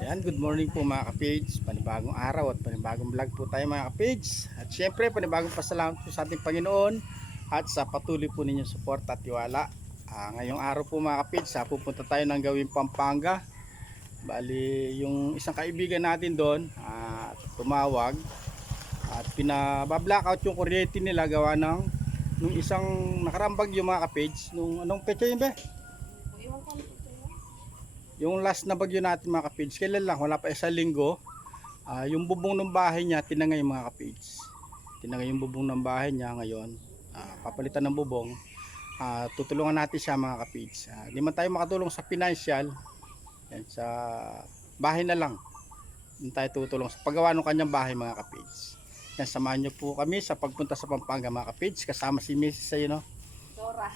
Ayan, good morning po mga ka-page. Panibagong araw at panibagong vlog po tayo mga ka-page. At syempre, panibagong pasalamat po sa ating Panginoon at sa patuloy po ninyong support at tiwala. Ngayong araw po mga ka-page, pupunta tayo ng Gawing Pampanga. Bali, yung isang kaibigan natin doon tumawag at pinabablackout yung kuryente nila gawa ng nung isang nakarambag yung mga ka-page. Nung anong petsa yun ba? Yung last na bagyo natin mga ka-page, kailan lang, wala pa isang linggo, yung bubong ng bahay niya tinangay mga ka-page. Tinangay yung bubong ng bahay niya ngayon. Papalitan ng bubong. Tutulungan natin siya mga ka-page. Di man tayo makatulong sa financial, yan, sa bahay na lang. Hindi tayo tutulong sa paggawa ng kanyang bahay mga ka-page. Yan, samahan niyo po kami sa pagpunta sa Pampanga mga ka-page. Kasama si Mrs. sa no? Dora.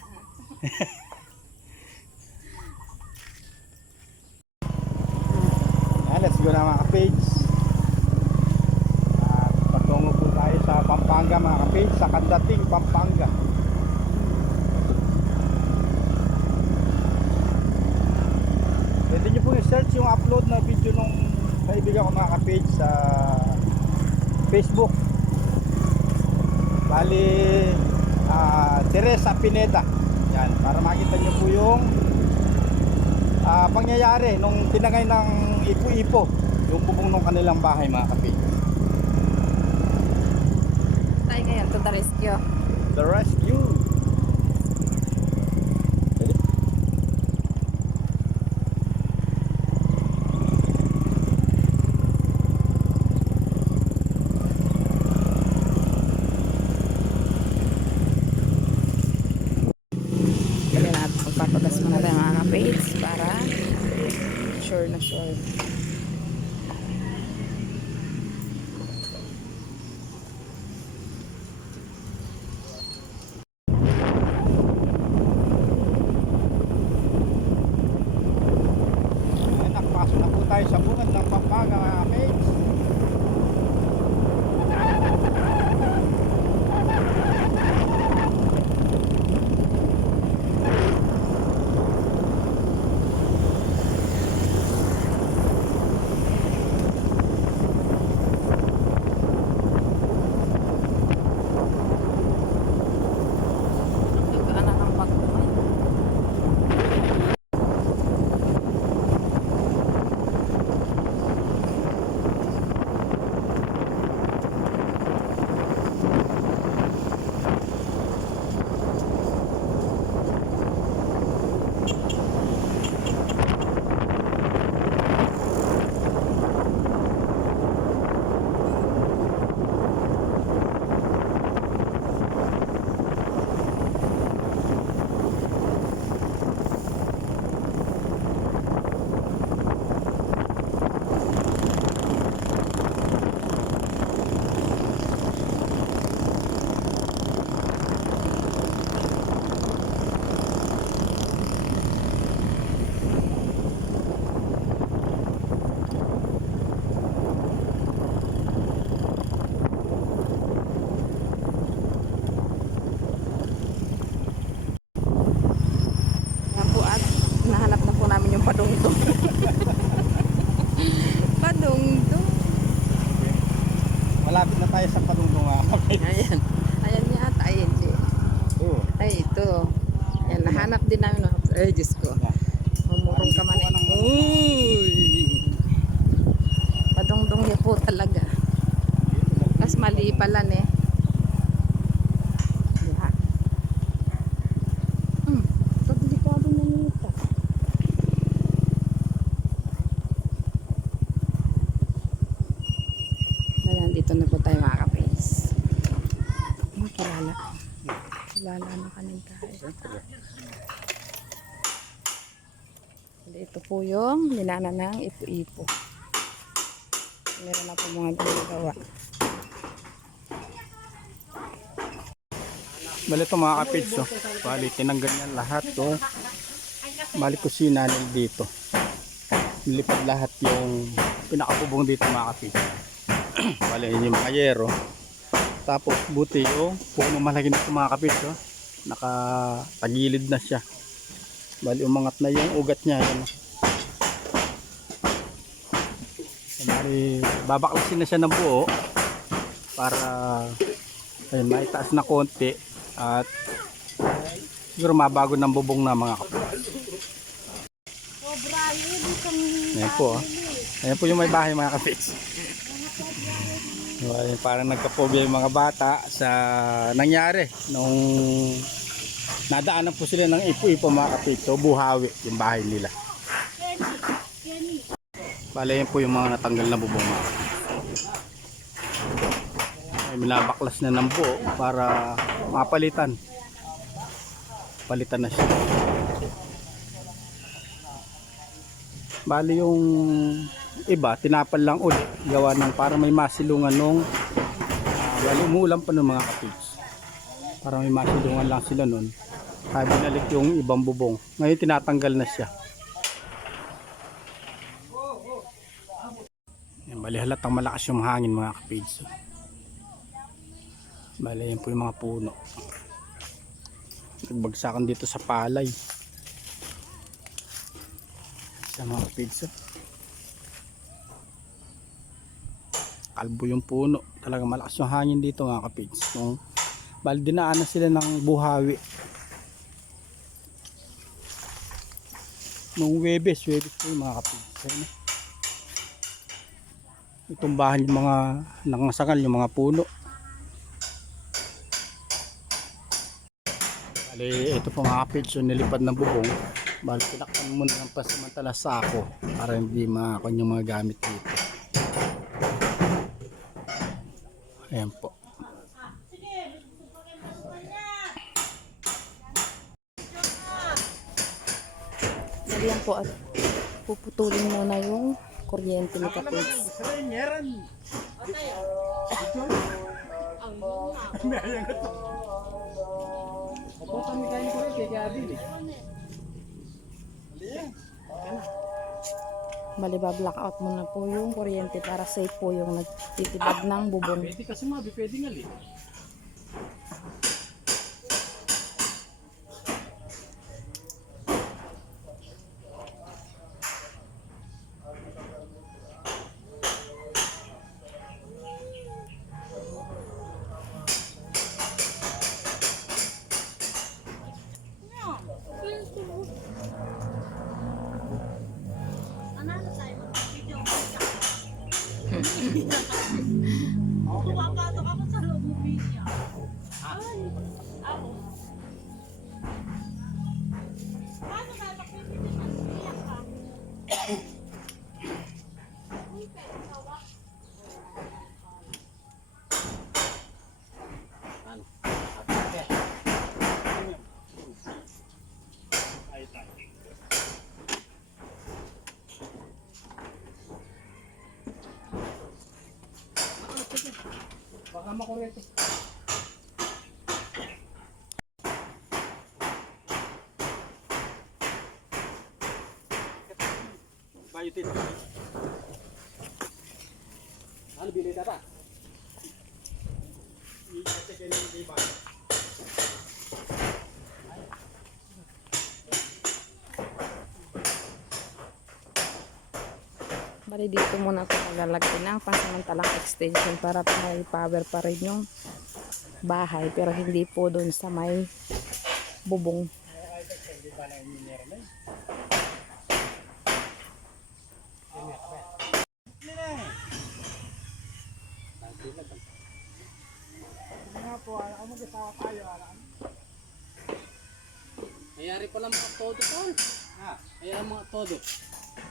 Let's go na mga ka-page. Patungo po tayo sa Pampanga mga ka-page, sa Kandating, Pampanga. Pwede nyo po i-search yung upload na video nung kaibigan ko mga ka-page sa Facebook. Bali Teresa Pineda. Yan, para makita nyo po yung pangyayari nung tinangay ng ipo-ipo yung bubong ng kanilang bahay mga kapatid. Tayo ngayon to the rescue. The rescue. Dali natin magpapagas muna tayo mga ka-page para sure na sure. Nakapasok na po tayo sa bungad ng Pampanga mga kapatid. Anak ang pagkuhan. Yan po at nahanap na po namin yung padungdong. Padungdong. Malapit na tayo sa Padungdong mga kapatid. Ayan. Ayan yata. Ayan. Ay, ito. Ayan, nahanap din namin. Ay, Diyos ko. Mamurong ka man eh. Uy! Padungdong niya po talaga. Mas mali pala eh. Yan. Ito delikado na nito. Ayan, dito na po tayo mga kapis. Kilala. Kilala na kanin tayo. Ito po yung linana ng ipo-ipo. Meron na po mga ginagawa. Bali ito mga kapatid, so bali tinanggal niya lahat to. Bali kusina nila dito. Nilipad lahat yung pinakabubong dito mga kapatid. Bali yun yung kayero. Tapos buti yung puno malaki nito mga kapatid, so nakatagilid na siya. Bali umangat na yung ugat niya yan. Mari, babaklasin na siya ng buo para ayun, maitaas na konti at siguro mabago ng bubong na mga kapids. Ayan po. Ayan po yung may bahay mga kapids. Ayun, parang nagkapobya yung mga bata sa nangyari nung nadaanan po sila ng ipo-ipo mga kapids. So buhawi yung bahay nila. Bale yan po yung mga natanggal na bubong mga kapids. Ay, binabaklas na ng buo para mapalitan. Palitan na siya. Bali yung iba tinapal lang ulit gawa ng para may masilungan nung bali umuulan pa ng mga kapids. Para may masilungan lang sila nun. Kaya binalik yung ibang bubong. Ngayon tinatanggal na siya. Yan, bali halatang malakas yung hangin mga kapids. Bali yan po yung mga puno. Nagbagsakan dito sa palay. Sa mga kapids. Kalbo yung puno. Talaga malakas yung hangin dito mga kapids. Bali dinaanan sila ng buhawi. Nung Webes po yung mga kapids. Itumbahan yung mga nangasangal yung mga puno. Bali ito po mga kapids yung nilipad ng bubong. Bali tinakpan muna ng pasamantala sako para hindi makakon yung mga gamit dito. Ayan po. Lagyan po at puputulin muna yung kuryente ni kapids. Bali ba-blackout muna po yung kuryente para safe po yung nagtitibag ng bubong. Pwede kasi pwede nga li. Pumapasok ako sa loob ng video. Ay, ako. Paano ka? Pakipiti na siya ka. Uy, pwede tawa. Baka makurete. Bayutin. Ano bilay dapat? I-check in yung iba. Bali dito muna ito maglalagay ng pansamantalang extension para may power pa rin yung bahay pero hindi po doon sa may bubong. Nangyari pala mga todo tol. Kaya mga todo.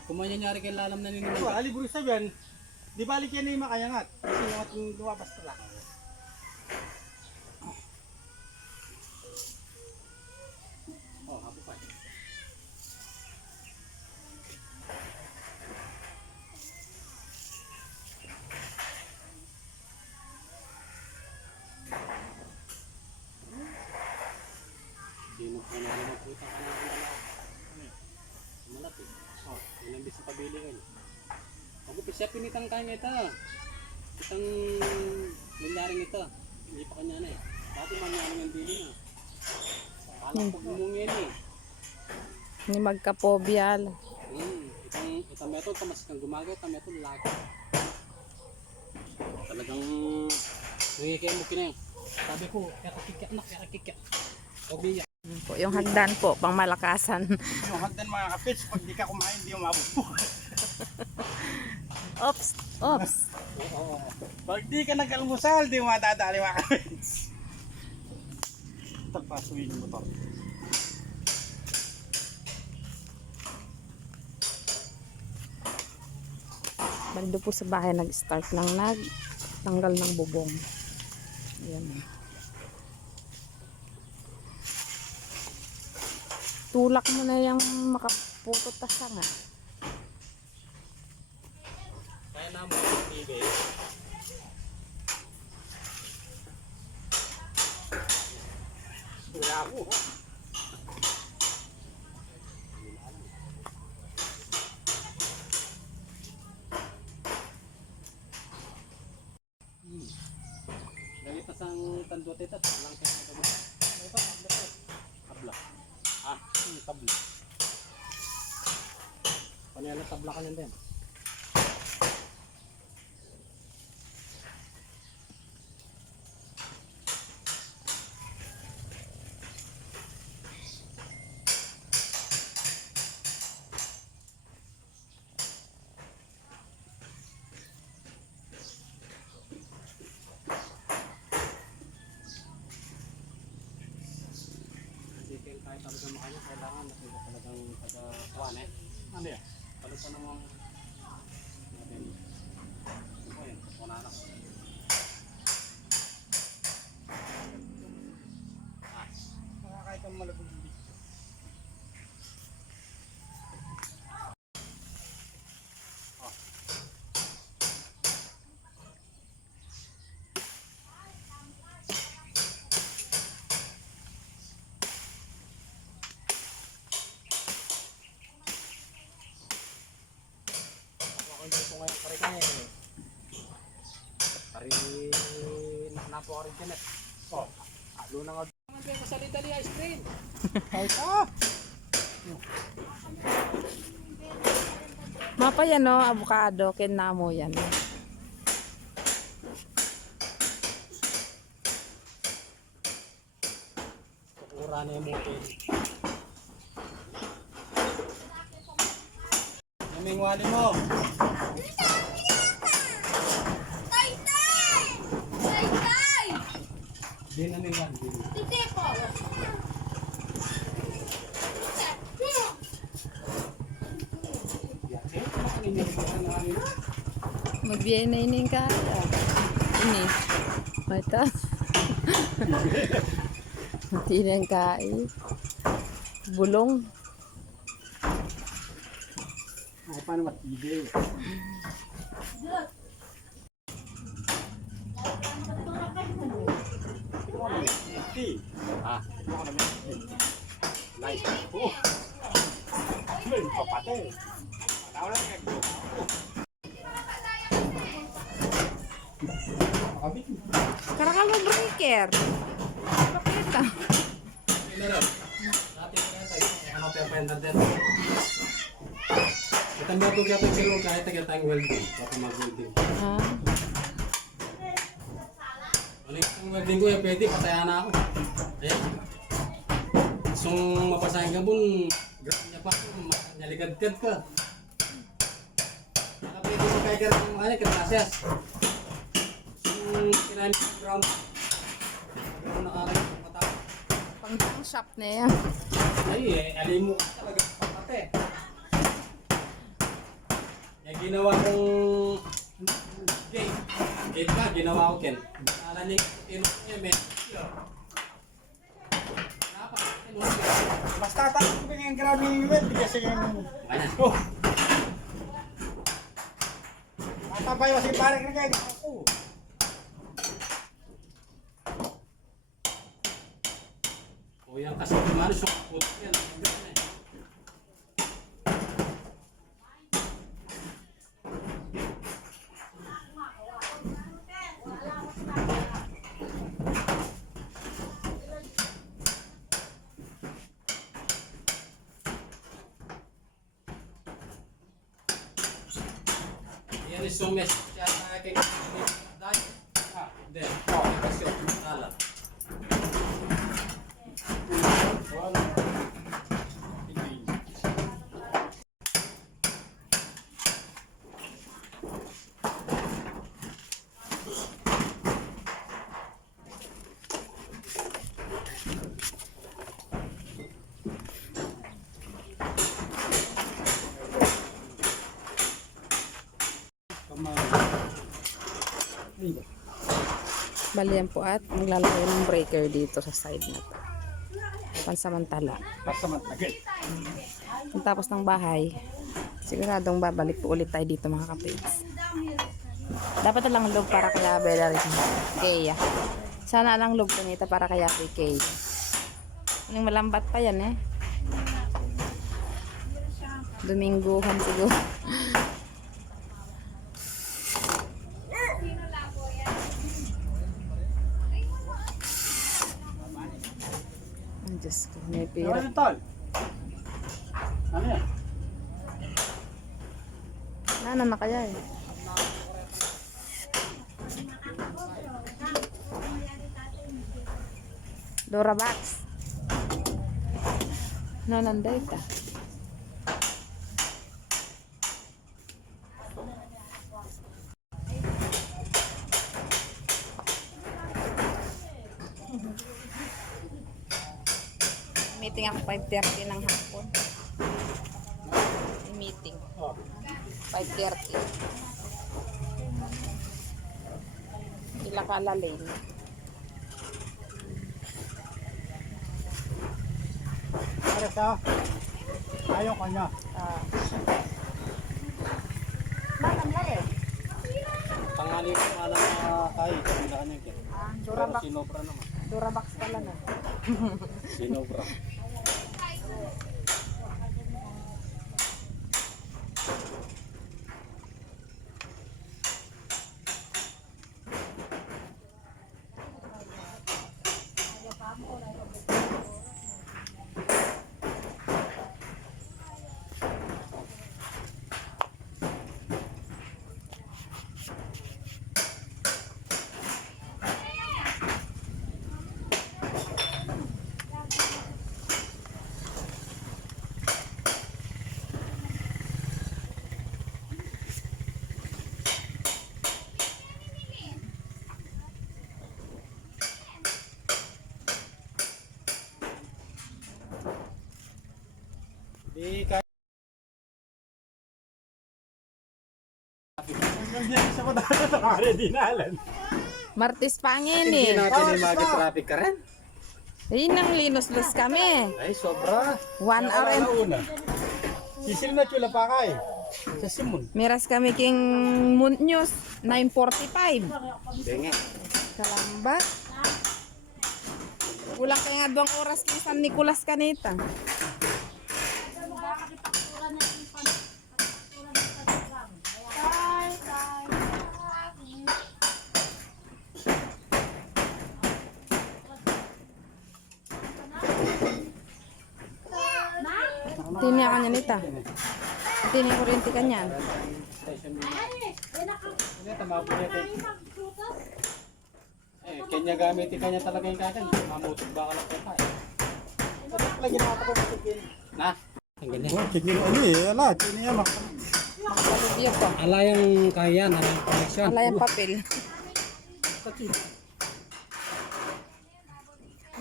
Kung mangyayari kay lalam na ninyo. Ito, aliburo sabihan, di balik yan na yung makayangat. Kasi yung ating lumabas pala. Oh, habo pa. Sino po na magputa ka natin dalawa? Malapit. Oh, yun ang bisa pabilingan. Ako siya pinitang kanya ito. Itang nilyaring ito. Hindi pa kanya na eh. Dati manyaring ang bili na. Alam ko bumungin eh. Ni magkapobyal. Itang metod, tamas kang gumagawa, itang metod laki. Talagang nangikaya mo kinayang. Sabi ko, kaya kakikya anak, kaya kakikya. Huwag niya. Yun po, yung hagdan po, pang malakasan. Yung hagdan mga kapits, pag di ka kumain, di umabot. Ops, ops. Oo. Pag di ka nag-almusal, di mo matadali mga kapits. Pasuin yung motor. Bando po sa bahay nag-start ng nagtanggal ng bubong. Ayan. Tulak mo na yung makaputot ta nga. Kaya na mo yung bibig. Wala ako. Galitas ang tandot ito. Lang kayo na gawin. Ano ito? Tabla ito. Tabla. Tabla. Panyalang tabla ka yan din. Kahit talaga makanya, kailangan natin talagang taga-kuhan eh. Ano yan? Palo pa naman natin. Ano yan? Kuna na. Makakait ang malabog hindi. Ako dito ngayon kari ka eh. Kari napo ka rin kinet. Oh, alo na nga. Naman kayo masalita ni ice cream. Mapa yan o, avocado, kinamo yan. Kukura na yung motel. Namingwali mo. Di na nila. Magbiyay na ining kaya. Ini. Mata. Mati ng kai. Bulong. Ay, paano matibig? Ah, Light. Oh. Yun, kapate. Tao lang kag. Makabit. Karakalo breaker. Pakita. ano pa yung pentadet? Kita mo ito kaya ito kahit tayong welding. Pati mag-welding. Ah. Ano yung welding ko yung pwede, patayan na ako. Ayan. Gustong mapasahin ka bun, grab niya pa, nyaligad-gad ka. Saka pwede mo kaya ka rin ano, kinasyas. Kinahin mo ground. Pero nakakaya kong matao. Pang shop na yan. Ay, alay mo ka talaga pagkate. Yung ginawa kong gate. Gate ka, ginawa ko ken. Alam niya, niya, men. Basta takot ko yung grabe yung weld kasi yung Ano? oh. Matabay mo si parang rin kayo ako. O yan kasi kumano siya kapot yan. Yan is sumes siya sa aking Hindi. Kasi alam. Bali yan po at maglalagay ng breaker dito sa side na to. Pansamantala. Pasamantagay. Tapos ng bahay, siguradong babalik po ulit tayo dito mga kapigs. Dapat na lang loob para kaya Bella rin. Kaya. Sana lang loob kanita para kaya kay Kay. Anong malambat pa yan eh. Domingguhan siguro. Ang Diyos ko, may Ano pira. yun, tol? Ano yan? Nana na kaya eh. Dora Box. No, nanday ta. Meeting ako 5:30 ng hapon. May meeting. Oh. 5:30. Ilakala lane. Para sa ayaw kanya. Tangali ko alam na kahit. Hindi ka niya. Pero Durabox. sinobra naman. Durabox pala na. Sinobra. Di kaya. Nandiyan sa madala na kare dinalan. Martis pangin Hindi eh. natin imaga traffic ka rin. Ayun ang linos-los kami. Ay, sobra. 1 hour and Una. Sisil na chula pa kay. Sa Simon. miras kami king Munyos 9:45. Denge. Kalamba. Kulang kaya nga 2 oras kay San Nicolas kanita. Tini ako niya nita. Tini ako rin tika niyan. Hindi, tama po nito. Kanya gamit kanya talaga yung kakan. Mamutog ba ka lang po tayo. Lagi na ako matikin. Na? Ang ganyan. Oh, tigil ano eh. Ala, tini yan. Malubyo ko. Ala yung kaya, ala yung connection. Wala yung papel.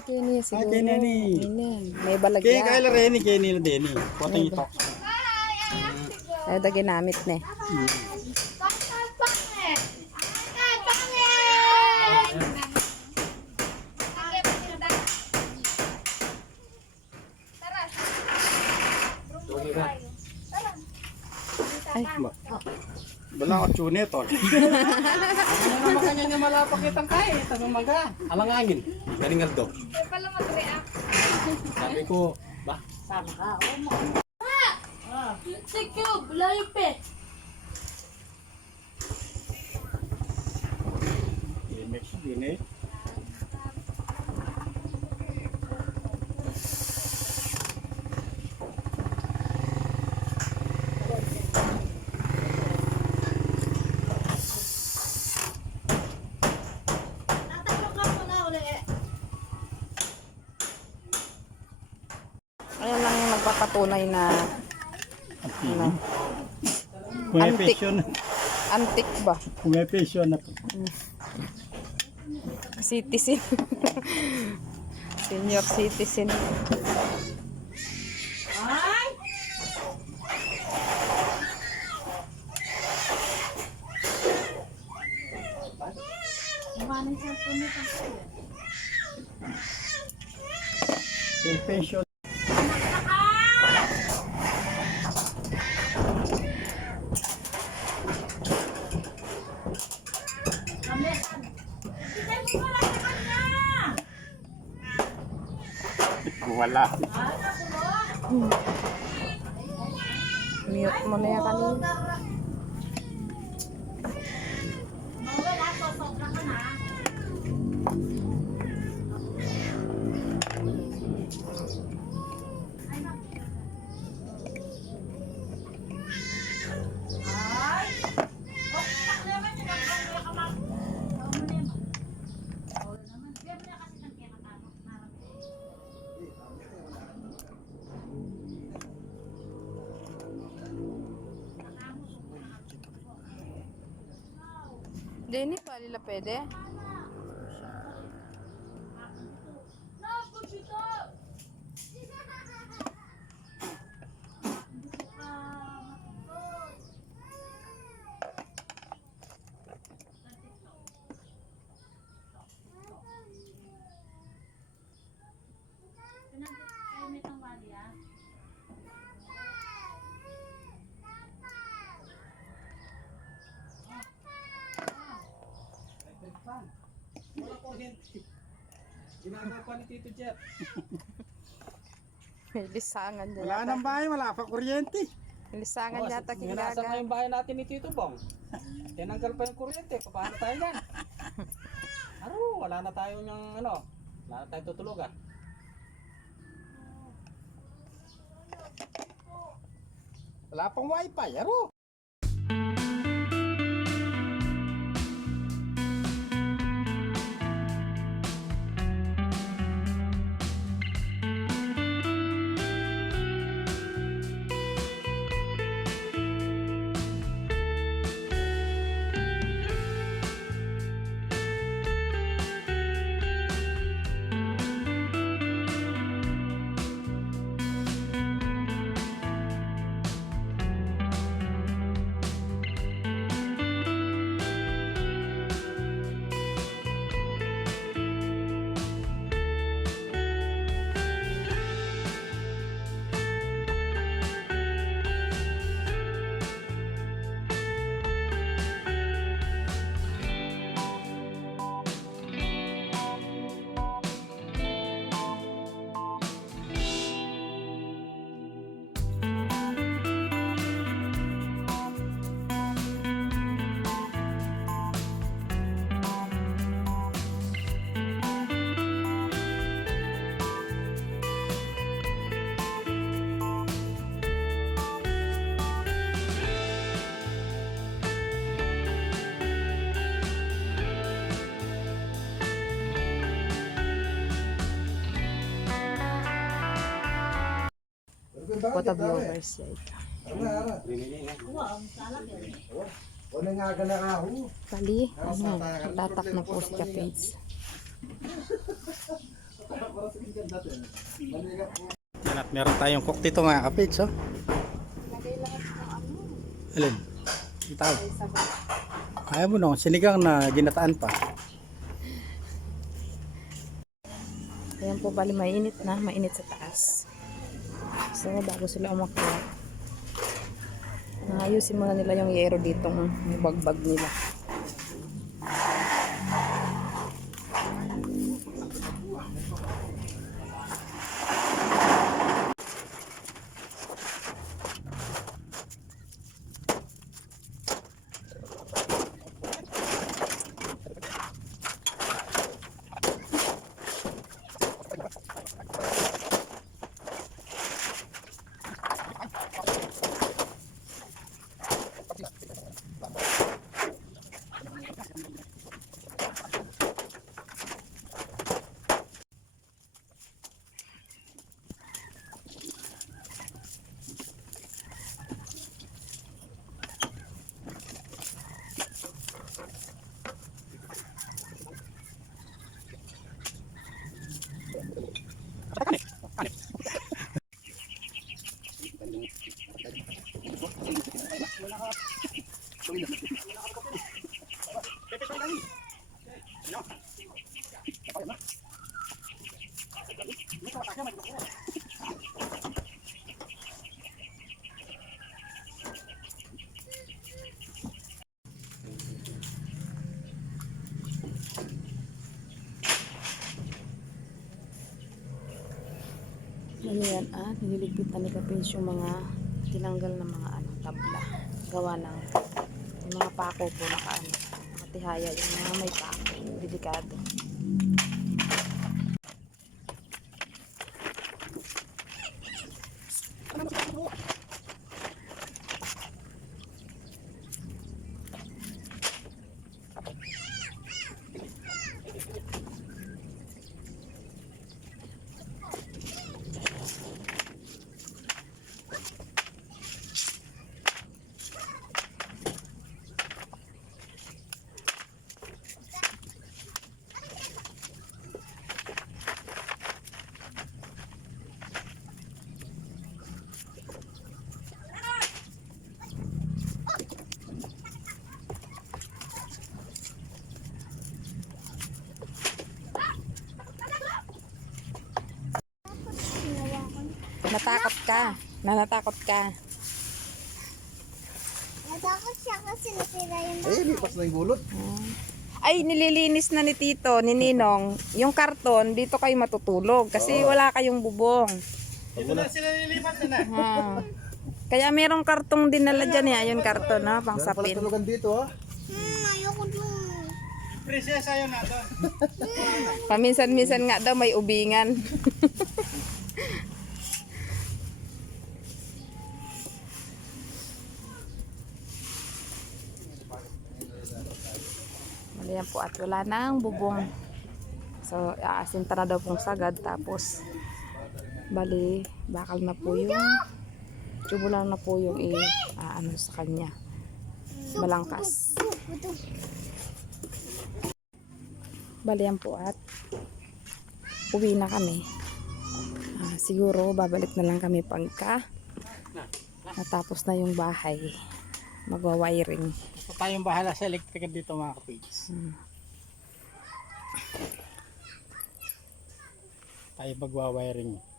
Kini siguro. kini ni. Kini. May Kaya balagya. kaya rin ni Kenny na din eh. Potong ito. Ay, da ginamit ne. Ay, Wala ko tune ito. Ano naman kanya niya malapak itang kaya. Ito maga. Alangangin. Galing aldo. Sabi ko, ba? Si Cube, layo pe. Mix din eh. papatunay na ano, Kung may Antik. pension, antik ba? kung may pension na po. Citizen. Senior citizen. Ay! Iwanan siya po nito. May pension. Wala. Mute mo na yan kanina. Denny, pali la pwede? Wala kuryente. Ginagawa pa ni Tito Jeff. May lisangan dyan. Wala nang bahay, wala pa kuryente. May lisangan yata Ginasa kingaga. na yung bahay natin ni Tito Bong. Tinanggal pa yung kuryente. Paano tayo yan? Aro, wala na tayong yung ano. Wala na tayong tutulugan. Wala pang wifi, aro. Photo viewers yan. Pali, tatak na po si Kapage. Yan, at meron tayong cook dito mga kapits, oh. Alin? Itaw. Kaya mo no, sinigang na ginataan pa. Ayan po bali, mainit na, mainit sa taas. So bago sila umakyat, ayusin muna nila yung yero ditong bagbag nila. Ano yan at nililigpit na ni Kapins yung mga tinanggal na mga tabla. Gawa ng yung mga pako po nakatihaya yung mga may pako. Delikado. Natakot ka. Natakot ka. Natakot siya kasi nasira yung Lipas na yung gulot. Ay, nililinis na ni Tito, ni Ninong. Yung karton, dito kayo matutulog. Kasi wala kayong bubong. Dito na sila nilipat na. Ah. Kaya merong kartong dinala dyan eh. Ayun karton, ha? Pang sapin. Tulugan dito ha. ayoko dun. Prinsesa yun na doon. Paminsan-minsan nga daw may ubingan. Ayan po at wala nang bubong. So, aasinta na daw pong sagad. Tapos, bali, bakal na po yung tubular na po yung ano sa kanya. Balangkas. Bali yan po at uwi na kami. Siguro, babalik na lang kami pagka natapos na yung bahay. Magwa-wiring. So tayong bahala sa electrical dito mga kapigs. Tayo magwa-wiring.